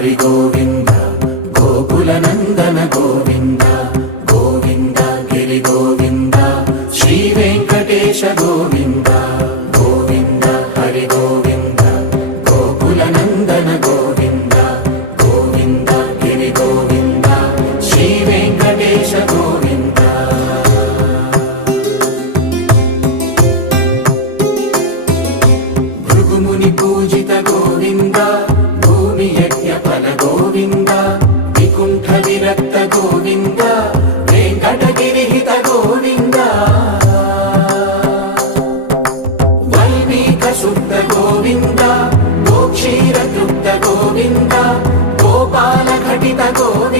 హరి గోవింద గోకుల నందన గోవింద గోవింద గిరి గోవింద శ్రీ వెంకటేశ గోవింద గోవింద హరి గోవింద గోకుల నందన గోవింద గోవింద గిరి గోవింద శ్రీ వెంకటేశ గోవింద భృగుముని పూజిత గోవింద భూమి యజ్ఞ ఫల గోవింద వికుంఠ విరక్త గోవింద వెంకటగిరిహిత గోవింద వైదిక శుద్ధ గోవింద గోక్షీర తృప్త గోవింద గోపాల ఘటిత గోవింద